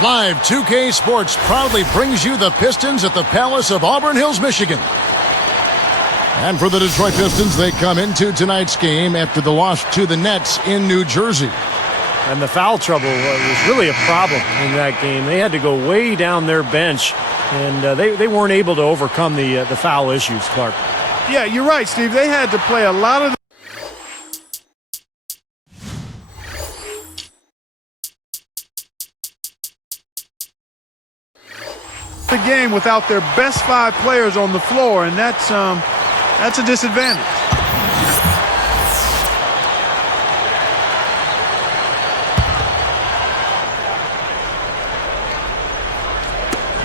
Live 2K Sports proudly brings you the Pistons at the Palace of Auburn Hills, Michigan. And for the Detroit Pistons, they come into tonight's game after the loss to the Nets in New Jersey. And the foul trouble was really a problem in that game. They had to go way down their bench, and they weren't able to overcome the foul issues, Clark. Yeah, you're right, Steve. They had to play a lot of the game without their best 5 players on the floor, and that's a disadvantage.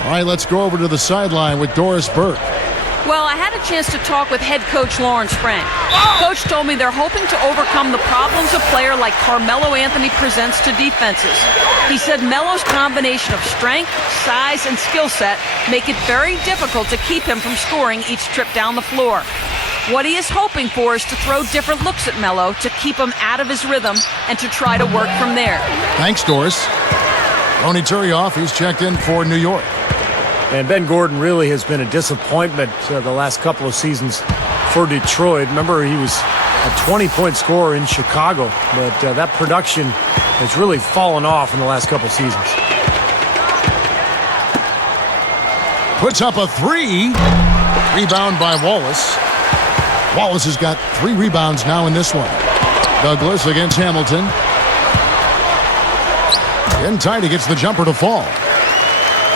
All right, let's go over to the sideline with Doris Burke. Well, I had a chance to talk with head coach Lawrence Frank. Coach told me they're hoping to overcome the problems a player like Carmelo Anthony presents to defenses. He said Melo's combination of strength, size, and skill set make it very difficult to keep him from scoring each trip down the floor. What he is hoping for is to throw different looks at Melo to keep him out of his rhythm and to try to work from there. Thanks, Doris. Tony Turioff, he's checked in for New York. And Ben Gordon really has been a disappointment the last couple of seasons for Detroit. Remember, he was a 20-point scorer in Chicago, but that production has really fallen off in the last couple of seasons. Puts up a 3. Rebound by Wallace. Wallace has got 3 rebounds now in this one. Douglas against Hamilton. In tight, he gets the jumper to fall.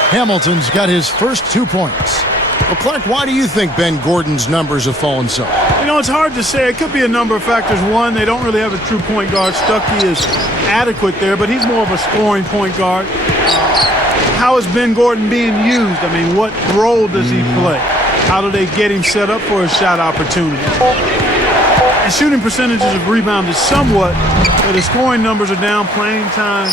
Hamilton's got his first 2 points. Well, Clark, why do you think Ben Gordon's numbers have fallen so? You know, it's hard to say. It could be a number of factors. One, they don't really have a true point guard. Stuckey is adequate there, but he's more of a scoring point guard. How is Ben Gordon being used? I mean, what role does he play? How do they get him set up for his shot opportunities? The shooting percentages have rebounded somewhat, but the scoring numbers are down. Playing time,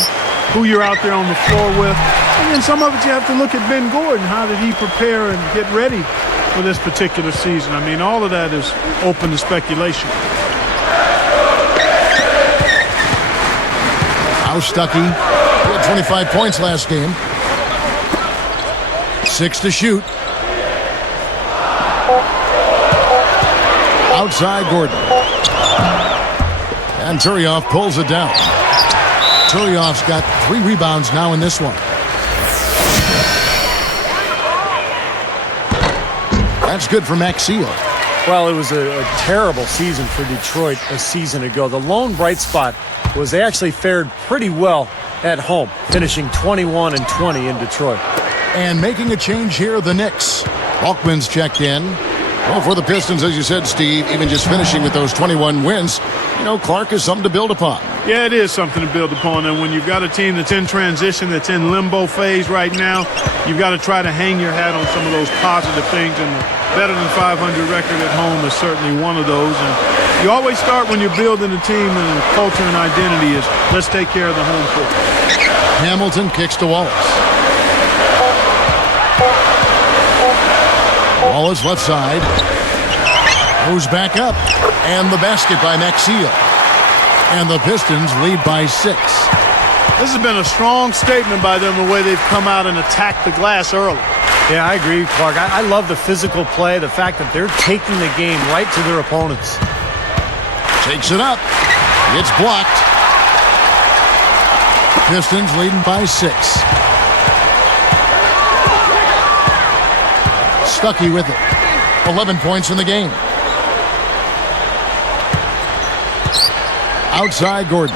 who you're out there on the floor with. And then some of it you have to look at Ben Gordon. How did he prepare and get ready for this particular season? I mean, all of that is open to speculation. Now Stuckey, he had 25 points last game. 6 to shoot. Outside Gordon. And Turioff pulls it down. Turioff's got 3 rebounds now in this one. That's good for Maxey. Well, it was a terrible season for Detroit a season ago. The lone bright spot was they actually fared pretty well at home, finishing 21-20 in Detroit. And making a change here, the Knicks. Balkman's checked in. Well, for the Pistons, as you said, Steve, even just finishing with those 21 wins, you know, Clark is something to build upon. Yeah, it is something to build upon. And when you've got a team that's in transition, that's in limbo phase right now, you've got to try to hang your hat on some of those positive things. And the better than 500 record at home is certainly one of those. And you always start when you're building a team and the culture and identity is let's take care of the home court. Hamilton kicks to Wallace. Wallace left side. Goes back up. And the basket by Maxey. And the Pistons lead by 6. This has been a strong statement by them, the way they've come out and attacked the glass early. Yeah, I agree, Clark. I love the physical play, the fact that they're taking the game right to their opponents. Takes it up. It's blocked. Pistons leading by 6. Stuckey with it. 11 points in the game. Outside Gordon.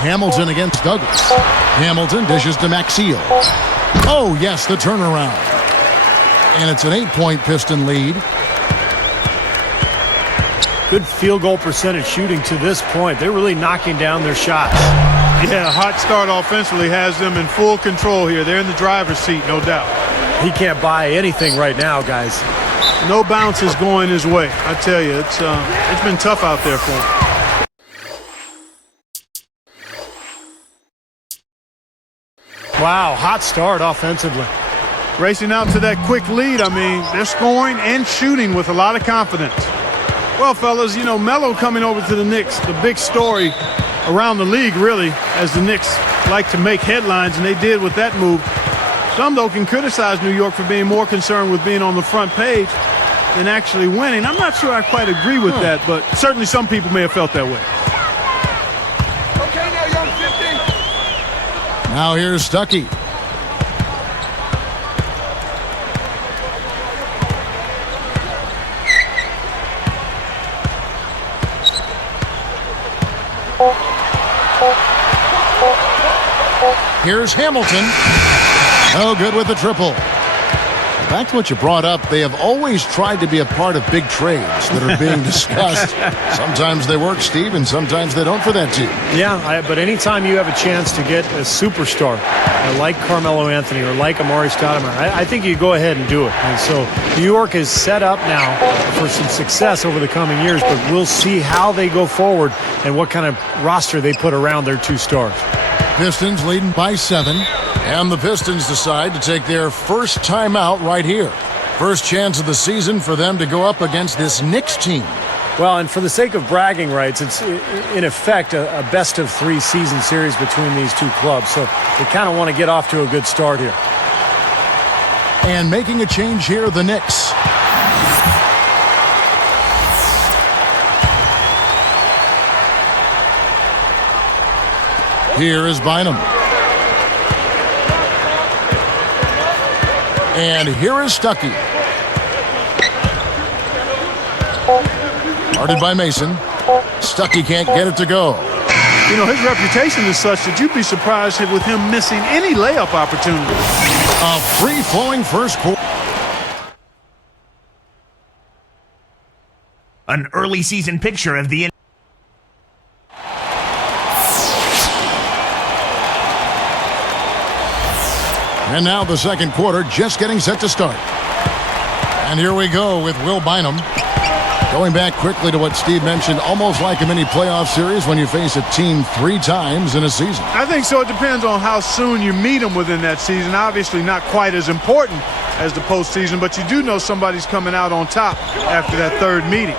Hamilton against Douglas. Hamilton dishes to Maxey. Oh, yes, the turnaround. And it's an 8-point Piston lead. Good field goal percentage shooting to this point. They're really knocking down their shots. Yeah, a hot start offensively has them in full control here. They're in the driver's seat, no doubt. He can't buy anything right now, guys. No bounce is going his way. I tell you, it's been tough out there for him. Wow, hot start offensively. Racing out to that quick lead. I mean, they're scoring and shooting with a lot of confidence. Well, fellas, you know, Melo coming over to the Knicks, the big story around the league, really, as the Knicks like to make headlines, and they did with that move. Some, though, can criticize New York for being more concerned with being on the front page than actually winning. I'm not sure I quite agree with that, but certainly some people may have felt that way. Okay, now, young 50. Now here's Stuckey. Here's Hamilton. No good with the triple. Back to what you brought up, they have always tried to be a part of big trades that are being discussed. Sometimes they work, Steve, and sometimes they don't for that team. Yeah, but anytime you have a chance to get a superstar like Carmelo Anthony or like Amari Stoudemire, I think you go ahead and do it. And so New York is set up now for some success over the coming years, but we'll see how they go forward and what kind of roster they put around their two stars. Pistons leading by 7, and the Pistons decide to take their first timeout right here. First chance of the season for them to go up against this Knicks team. Well, and for the sake of bragging rights, it's in effect a best-of-3 season series between these two clubs, so they kind of want to get off to a good start here. And making a change here, the Knicks. Here is Bynum. And here is Stuckey. Guarded by Mason. Stuckey can't get it to go. You know, his reputation is such that you'd be surprised with him missing any layup opportunity. A free-flowing first quarter. An early season picture of the And now the second quarter just getting set to start. And here we go with Will Bynum. Going back quickly to what Steve mentioned, almost like a mini playoff series when you face a team 3 times in a season. I think so. It depends on how soon you meet them within that season. Obviously not quite as important as the postseason, but you do know somebody's coming out on top after that third meeting.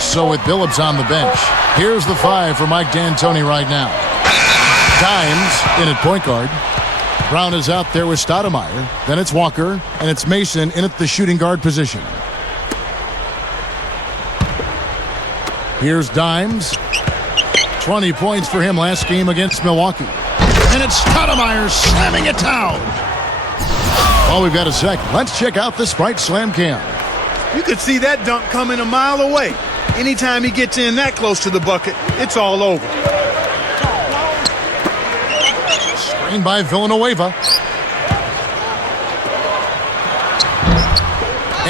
So with Billups on the bench, here's the 5 for Mike D'Antoni right now. Dimes in at point guard. Brown is out there with Stoudemire. Then it's Walker, and it's Mason in at the shooting guard position. Here's Dimes. 20 points for him last game against Milwaukee. And it's Stoudemire slamming it down. Oh, we've got a sec. Let's check out the Sprite Slam Cam. You could see that dunk coming a mile away. Anytime he gets in that close to the bucket, it's all over. By Villanueva.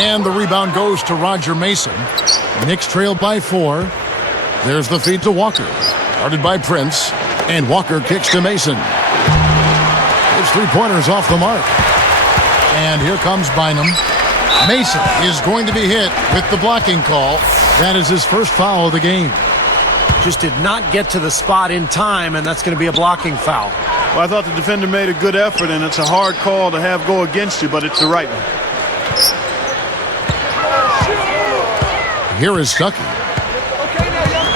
And the rebound goes to Roger Mason. Knicks trailed by 4. There's the feed to Walker. Guarded by Prince. And Walker kicks to Mason. His 3-pointers off the mark. And here comes Bynum. Mason is going to be hit with the blocking call. That is his first foul of the game. Just did not get to the spot in time, and that's going to be a blocking foul. Well, I thought the defender made a good effort, and it's a hard call to have go against you, but it's the right one. Here is Stuckey. Okay, now, young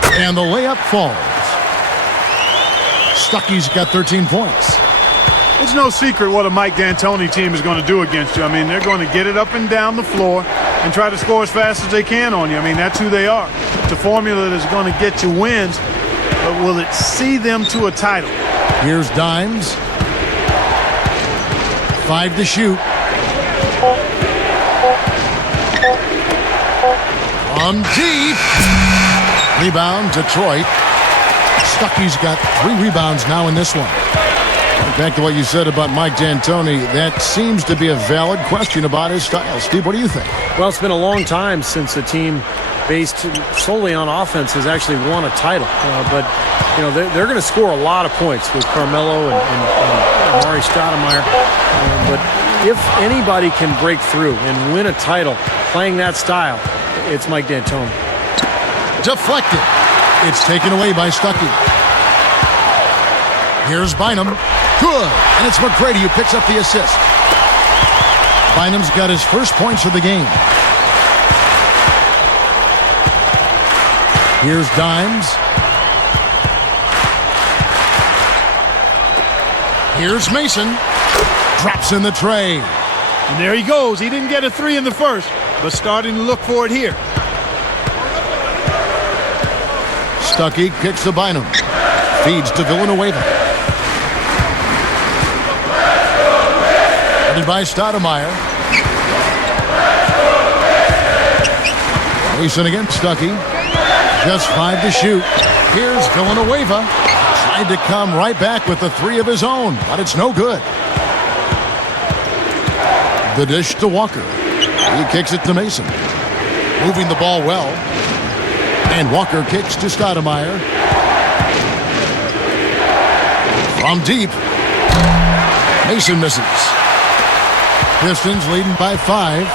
50. And the layup falls. Stuckey's got 13 points. It's no secret what a Mike D'Antoni team is going to do against you. I mean, they're going to get it up and down the floor and try to score as fast as they can on you. I mean, that's who they are. It's a formula that's going to get you wins. But will it see them to a title? Here's Dimes. 5 to shoot. From deep. Rebound, Detroit. Stuckey's got 3 rebounds now in this one. Back to what you said about Mike D'Antoni, that seems to be a valid question about his style. Steve, what do you think? Well, it's been a long time since a team based solely on offense has actually won a title. But, you know, they're going to score a lot of points with Carmelo and Amari Stoudemire. But if anybody can break through and win a title playing that style, it's Mike D'Antoni. Deflected. It's taken away by Stuckey. Here's Bynum. Good. And it's McGrady who picks up the assist. Bynum's got his first points of the game. Here's Dimes. Here's Mason. Drops in the tray. And there he goes. He didn't get a three in the first, but starting to look for it here. Stuckey kicks to Bynum. Feeds to Villanueva. Headed by Stoudemire. Mason against Stuckey. Just 5 to shoot. Here's Villanueva. Tried to come right back with the three of his own, but it's no good. The dish to Walker. He kicks it to Mason. Moving the ball well. And Walker kicks to Stoudemire. From deep. Mason misses. Pistons leading by 5.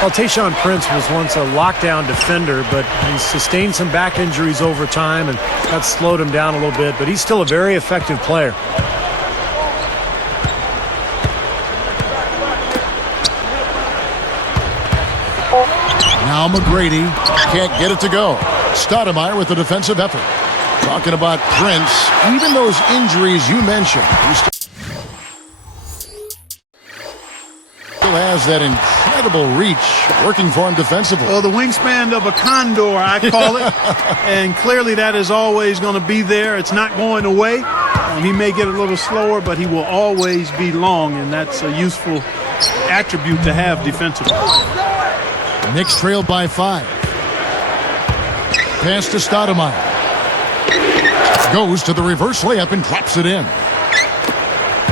Well, Tayshaun Prince was once a lockdown defender, but he sustained some back injuries over time, and that slowed him down a little bit, but he's still a very effective player. Now McGrady can't get it to go. Stoudemire with the defensive effort. Talking about Prince, even those injuries you mentioned, he still has that incredible reach working for him defensively. Well, the wingspan of a condor, I call it. And clearly that is always going to be there. It's not going away. He may get a little slower, but he will always be long, and that's a useful attribute to have defensively. Knicks trailed by 5. Pass to Stoudemire. Goes to the reverse layup and drops it in.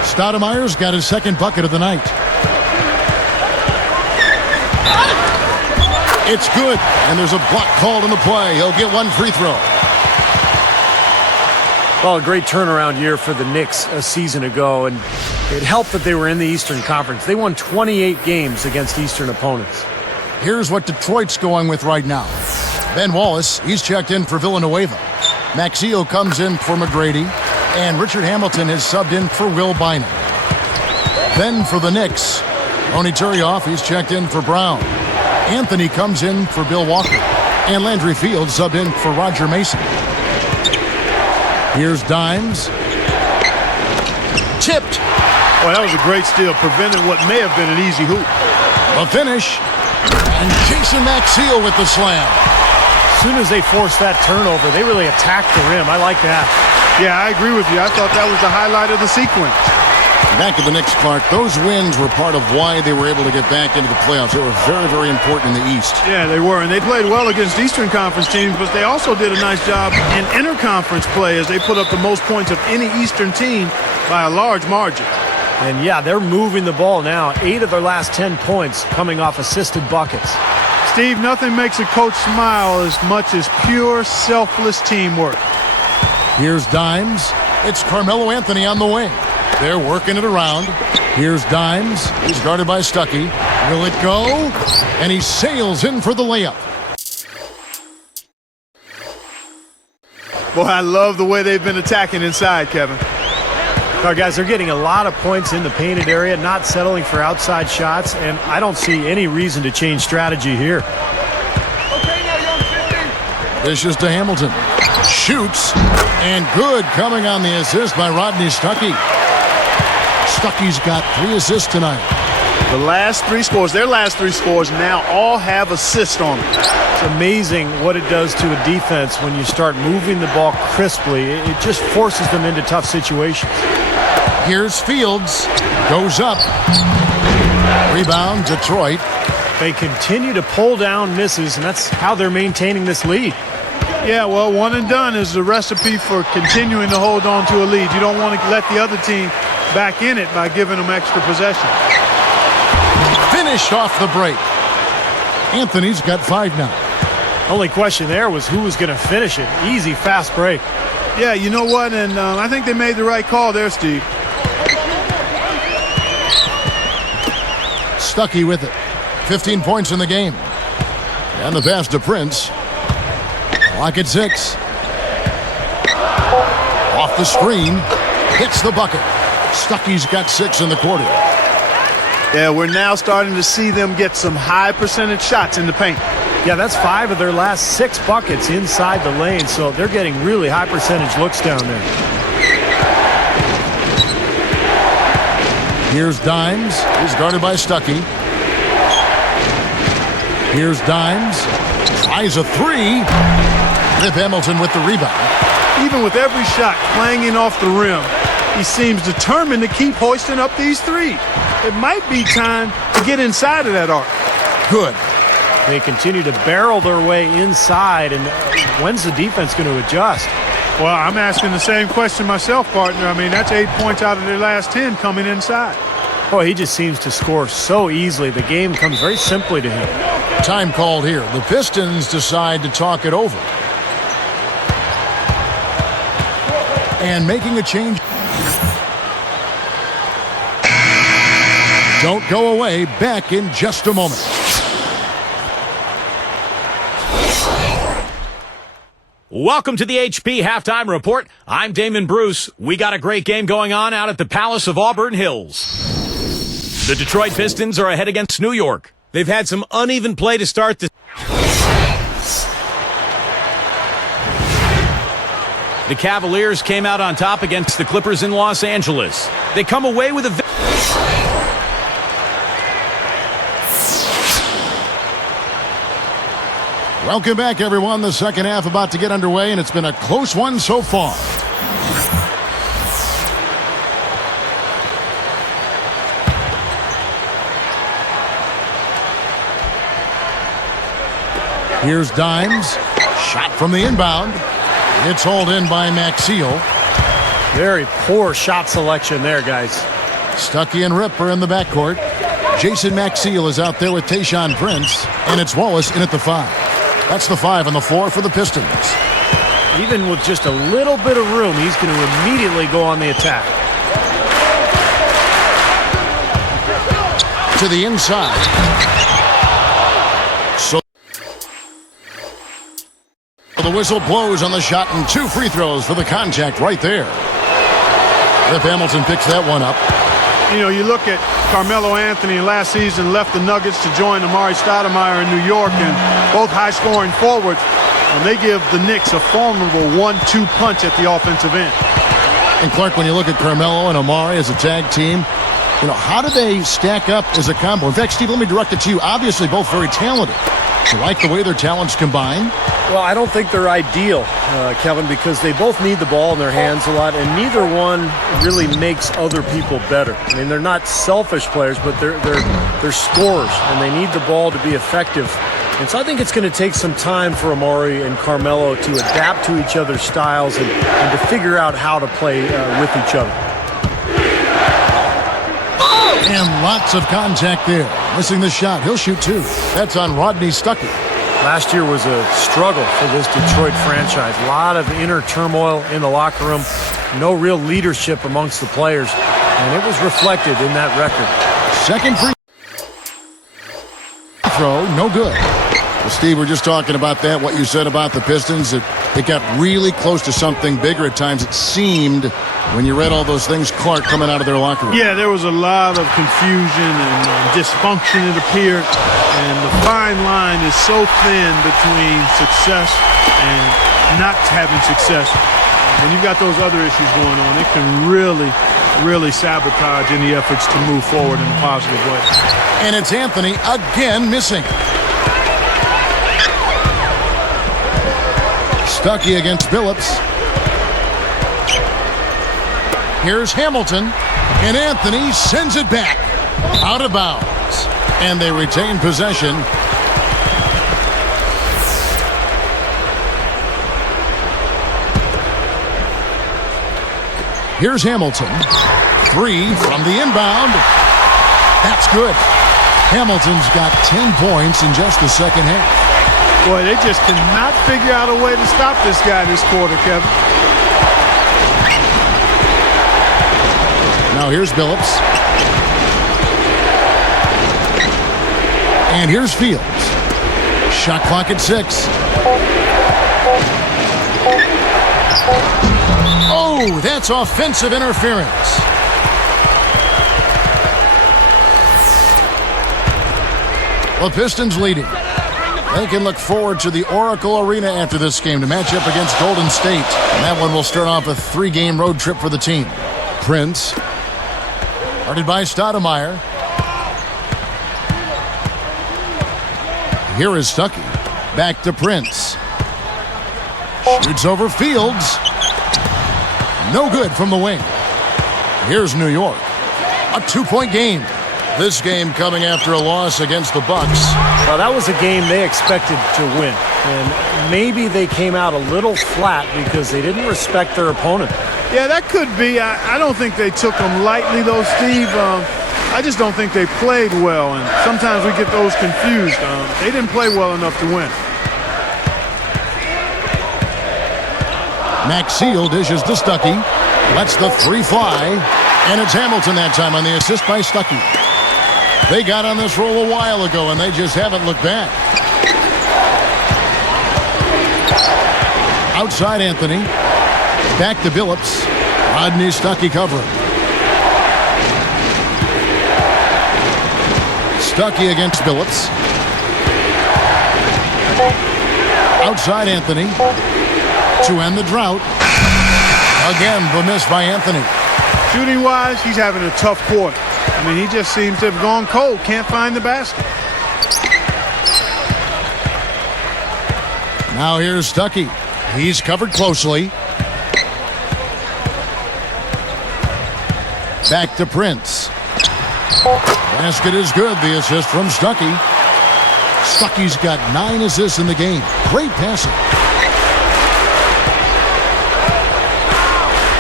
Stoudemire's got his second bucket of the night. It's good, and there's a block called in the play. He'll get one free throw. Well, a great turnaround year for the Knicks a season ago, and it helped that they were in the Eastern Conference. They won 28 games against Eastern opponents. Here's what Detroit's going with right now. Ben Wallace, he's checked in for Villanueva. Maxio comes in for McGrady, and Richard Hamilton has subbed in for Will Bynum. Then for the Knicks, Ronny Turioff, he's checked in for Brown. Anthony comes in for Bill Walker, and Landry Fields subbed in for Roger Mason. Here's Dimes. Tipped. Well, that was a great steal, preventing what may have been an easy hoop. The finish, and Jason Maxio with the slam. As soon as they forced that turnover, they really attacked the rim. I like that. Yeah, I agree with you. I thought that was the highlight of the sequence. Back to the Knicks, Clark. Those wins were part of why they were able to get back into the playoffs. They were very, very important in the East. Yeah, they were, and they played well against Eastern Conference teams, but they also did a nice job in interconference play as they put up the most points of any Eastern team by a large margin. And yeah, they're moving the ball now. 8 of their last 10 points coming off assisted buckets. Steve, nothing makes a coach smile as much as pure, selfless teamwork. Here's Dimes. It's Carmelo Anthony on the wing. They're working it around. Here's Dimes. He's guarded by Stuckey. Will it go? And he sails in for the layup. Boy, I love the way they've been attacking inside, Kevin. All right, guys, they're getting a lot of points in the painted area, not settling for outside shots, and I don't see any reason to change strategy here. Okay, now, young 50. Dishes to Hamilton. Shoots. And good coming on the assist by Rodney Stuckey. Stuckey's got 3 assists tonight. The last 3 scores, their last 3 scores now all have assists on them. It's amazing what it does to a defense when you start moving the ball crisply. It just forces them into tough situations. Here's Fields. Goes up. Rebound, Detroit. They continue to pull down misses, and that's how they're maintaining this lead. Yeah, well, one and done is the recipe for continuing to hold on to a lead. You don't want to let the other team back in it by giving them extra possession. Finished off the break. Anthony's got 5 now. Only question there was who was going to finish it. Easy, fast break. Yeah, you know what? And I think they made the right call there, Steve. Stuckey with it. 15 points in the game. And the pass to Prince. Clock at 6. Off the screen. Hits the bucket. Stuckey's got 6 in the quarter. Yeah, we're now starting to see them get some high percentage shots in the paint. Yeah, that's 5 of their last 6 buckets inside the lane, so they're getting really high percentage looks down there. Here's Dimes. He's guarded by Stuckey. Here's Dimes. Tries a 3. Rip Hamilton with the rebound. Even with every shot clanging off the rim, he seems determined to keep hoisting up these threes. It might be time to get inside of that arc. Good. They continue to barrel their way inside, and when's the defense going to adjust? Well, I'm asking the same question myself, partner. I mean, that's 8 points out of their last 10 coming inside. Boy, he just seems to score so easily. The game comes very simply to him. Time called here. The Pistons decide to talk it over. And making a change. Don't go away. Back in just a moment. Welcome to the HP Halftime Report. I'm Damon Bruce. We got a great game going on out at the Palace of Auburn Hills. The Detroit Pistons are ahead against New York. They've had some uneven play to start this. The Cavaliers came out on top against the Clippers in Los Angeles. They come away with a Welcome back, everyone. The second half about to get underway, and it's been a close one so far. Here's Dimes. Shot from the inbound. It's hauled in by Maxiel. Very poor shot selection there, guys. Stuckey and Rip are in the backcourt. Jason Maxiel is out there with Tayshaun Prince, and it's Wallace in at the 5. That's the 5 on the floor for the Pistons. Even with just a little bit of room, he's going to immediately go on the attack. To the inside. So the whistle blows on the shot, and 2 free throws for the contact right there. Rip Hamilton picks that one up. You know, you look at Carmelo Anthony last season left the Nuggets to join Amari Stoudemire in New York, and both high-scoring forwards, and they give the Knicks a formidable 1-2 punch at the offensive end. And Clark, when you look at Carmelo and Amari as a tag team, you know, how do they stack up as a combo? In fact, Steve, let me direct it to you. Obviously, both very talented. Do you like the way their talents combine? Well, I don't think they're ideal, Kevin, because they both need the ball in their hands a lot, and neither one really makes other people better. I mean, they're not selfish players, but they're scorers, and they need the ball to be effective. And so I think it's going to take some time for Amari and Carmelo to adapt to each other's styles and to figure out how to play with each other. And lots of contact there. Missing the shot. He'll shoot 2. That's on Rodney Stuckey. Last year was a struggle for this Detroit franchise. A lot of inner turmoil in the locker room. No real leadership amongst the players. And it was reflected in that record. Second free throw. No good. Well, Steve, we're just talking about that, what you said about the Pistons. It got really close to something bigger at times, it seemed, when you read all those things, Clark, coming out of their locker room. Yeah, there was a lot of confusion and dysfunction, it appeared. And the fine line is so thin between success and not having success. When you've got those other issues going on, it can really sabotage any efforts to move forward in a positive way. And it's Anthony again missing. Stuckey against Billups. Here's Hamilton, and Anthony sends it back. Out of bounds. And they retain possession. Here's Hamilton. 3 from the inbound. That's good. Hamilton's got 10 points in just the second half. Boy, they just cannot figure out a way to stop this guy this quarter, Kevin. Now here's Billups. And here's Fields. Shot clock at 6. Oh, that's offensive interference. The Pistons leading. They can look forward to the Oracle Arena after this game to match up against Golden State. And that one will start off a 3-game road trip for the team. Prince. Guarded by Stoudemire. Here is Stuckey. Back to Prince. Shoots over Fields. No good from the wing. Here's New York. A 2-point game. This game coming after a loss against the Bucks. Well, that was a game they expected to win. And maybe they came out a little flat because they didn't respect their opponent. Yeah, that could be. I don't think they took them lightly, though, Steve. I just don't think they played well, and sometimes we get those confused. They didn't play well enough to win. Maxfield dishes to Stuckey. Lets the 3 fly. And it's Hamilton that time on the assist by Stuckey. They got on this roll a while ago, and they just haven't looked back. Outside Anthony. Back to Billups. Rodney Stuckey covering. Stuckey against Billups. Outside Anthony. To end the drought. Again, the miss by Anthony. Shooting-wise, he's having a tough quarter. I mean, he just seems to have gone cold. Can't find the basket. Now here's Stuckey. He's covered closely. Back to Prince. Basket is good. The assist from Stuckey. Stuckey's got 9 assists in the game. Great passing.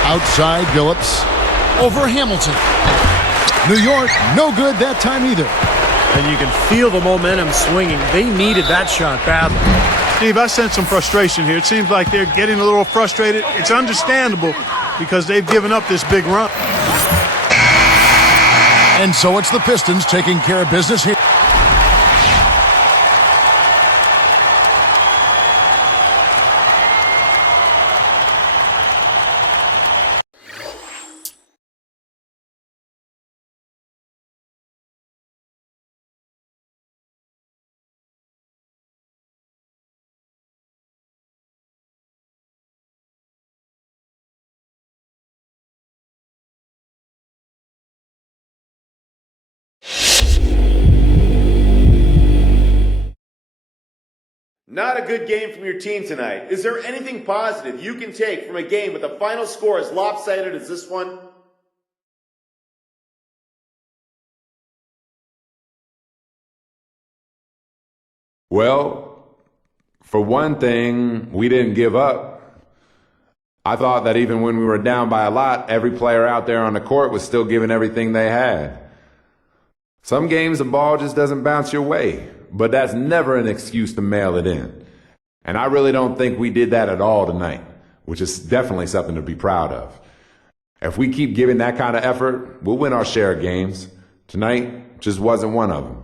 Outside Billups. Over Hamilton. New York, no good that time either. And you can feel the momentum swinging. They needed that shot badly. Steve, I sense some frustration here. It seems like they're getting a little frustrated. It's understandable because they've given up this big run. And so it's the Pistons taking care of business here. Not a good game from your team tonight. Is there anything positive you can take from a game with a final score as lopsided as this one? Well, for one thing, we didn't give up. I thought that even when we were down by a lot, every player out there on the court was still giving everything they had. Some games the ball just doesn't bounce your way, but that's never an excuse to mail it in. And I really don't think we did that at all tonight, which is definitely something to be proud of. If we keep giving that kind of effort, we'll win our share of games. Tonight just wasn't one of them.